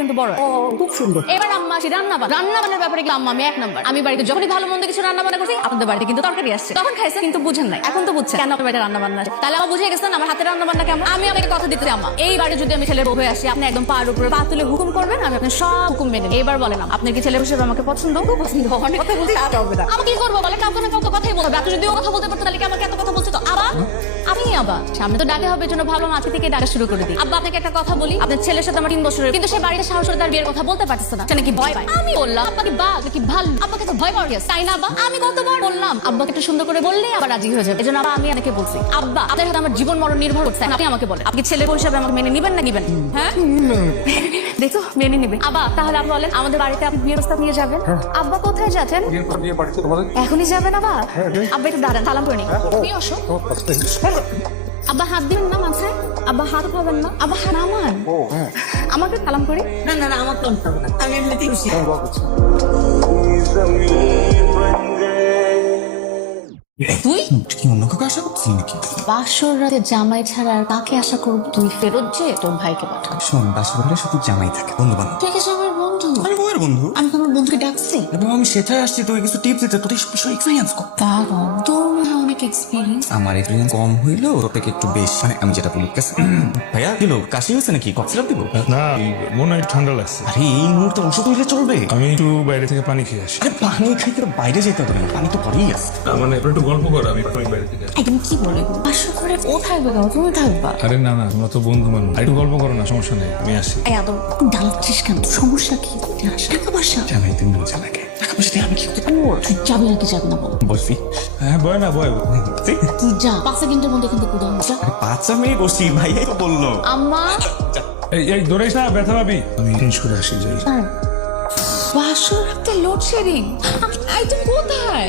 কিন্তু বড়। ও খুব সুন্দর। এবার আম্মা আসি রান্নাবান্নার ব্যাপারে গেলে আম্মা আমি এক নাম্বার। আমি বাড়িতে যখনই ভালো মন্দ কিছু রান্নাবান্না করছি আপনাদের বাড়িতে কিন্তু তরকারি আসছে, তখন খাইছে কিন্তু বুঝেন নাই, এখন তো বুঝছেন কেন আপনার বাড়িতে রান্নাবান্না আসে। তাহলে আমার বুঝে গেছেন আমার হাতের রান্নাবান্না কেমন। আমি আপনাকে কথা দিতে চাই আম্মা, এই বাড়ি যদি আমি ছেলের বউ হয়ে আসি আপনি একদম পার উপরে পা তুলে হুকুম করবেন, আমি আপনার সব হুকুম মেনে নেব। এবার বলেন আপনার কি ছেলে হিসেবে আমাকে পছন্দ? খুব পছন্দ। অনেক কথা বলতে আর হবে না। আমি কি করবো বলেন? কাউকে না কাউকে কথাই বলবে। আপনি যদি ও কথা বলতে পারতেন তাহলে কি আমাকে এত কথা বলতে তো আবার আমি আবার সামনে তো ডাকে হবে জন্য ভাবলাম আজকে থেকে ডাকা শুরু করে দিই। আব্বা আপনাকে একটা কথা বলি, আপনার ছেলের সাথে আমার 3 বছরের, কিন্তু সে বাড়িতে সাহস করে তার বিয়ের কথা বলতে পারতেছে না, সেটা কি ভয় পায়? আমি বললাম আপনাকে বা কি ভালো, আপনাকে তো ভয় পাওয়ার গেছে তাই না আব্বা? আমি কতবার বললাম আব্বাকে একটু সুন্দর করে বললেই আবার রাজি হয়ে যাবে। এজন্য আবার আমি আপনাকে বলছি আব্বা আপনার সাথে আমার জীবন মরণ নির্ভর করছে, আপনি আমাকে বলেন আপনি ছেলে হিসেবে আমাকে মেনে নিবেন না নিবেন? হ্যাঁ দেখো মেনে নিবে। আব্বা তাহলে আপনি বলেন আমাদের বাড়িতে আপনি বিয়ের প্রস্তাব নিয়ে যাবেন? আব্বা কোথায় যাচ্ছেন? এখনই যাবেন আবার? আব্বা একটু দাঁড়ান, সালাম করে নি। তুমি আসো। আব্বা হাত দিবেন না মাথায়, আব্বা হাত পাবেন না, আব্বা হাত আমার আমাকে সালাম করে। না না না, আমার তো হবে না, আমি এমনিতেই খুশি। তুই কি অন্য কাউকে আশা করছিস নাকি? বাসর রাতে জামাই ছাড়া আর কাকে আশা করব? তুই ফেরত যে তোর ভাইকে পাঠা। শোন, বাসা বাড়িতে শুধু জামাই থাকে, বন্ধু বান্ধব। তুই কি আমার বন্ধু? আমি বউয়ের বন্ধু। আমি তো আমার বন্ধুকে ডাকছি। এবং আমি সেটাই আসছি তোকে কিছু টিপস দিতে, তোর বিষয় এক্সপিরিয়েন্স কর। কারণ তোর মনে হয় অনেক এক্সপিরিয়েন্স। আমার এক্সপিরিয়েন্স কম হইলেও তোর থেকে একটু বেশি, মানে আমি যেটা বলি। ঠিক আছে ভাইয়া, দিল কাশি হয়েছে নাকি? কফ সিরাপ দিব? না, মনে হয় ঠান্ডা লাগছে। আরে এই মুহূর্তে ওষুধ হইলে চলবে। আমি একটু বাইরে থেকে পানি খেয়ে আসি। আরে পানি খাইতে বাইরে যেতে হবে না, পানি তো ঘরেই আছে। মানে একটু গল্প করো, আমি বাইরে থেকে আসি। তুমি কি বলে বাসর করে ও থাকবে কেন? তুমি থাকবা। আরে না না, তোমরা তো বন্ধু মানুষ, একটু গল্প করো না, সমস্যা নেই, আমি আসি। এই আদর ডালছিস কেন? সমস্যা কি? টাকা পয়সা জামাই তুমি মজা লাগে, টাকা পয়সা দিয়ে আমি কি করতে পারবো? তুই যাবি আর কি যাবি না বল? বলছি হ্যাঁ বয় না বয়। তুই যা 5 সেকেন্ডের মধ্যে কিন্তু কোথাও যা। 5 মিনিট বসি, ভাইয়াই তো বললো। আম্মা এই দৌড়াইস না, ব্যথা পাবি। আমি চেঞ্জ করে আসি যাই। বাসর রাতে লোডশেডিং। এই তুমি কোথায়?